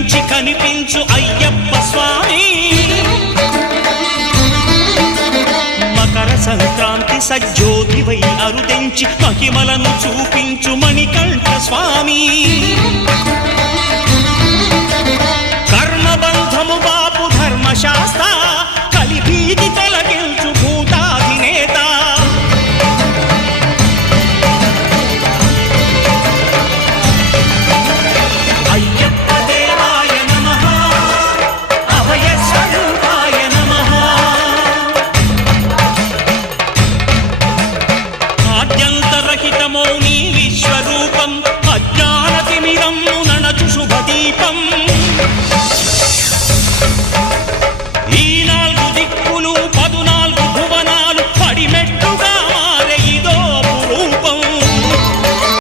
కనిపించి కనిపించు అయ్యప్ప స్వామి మకర సంక్రాంతి సజ్జోతివై అరుదెంచి మహిమలను చూపించు మణికంఠ స్వామి కర్మబంధము బాపు ధర్మశాస్త్ర కలిభీతి తొలగించు భూతాధినేత అయ్యప్ప దేవాయ నమః అభయ స్వరూపాయ నమః ఆద్యంతరహితమౌ నీ విశ్వరూపం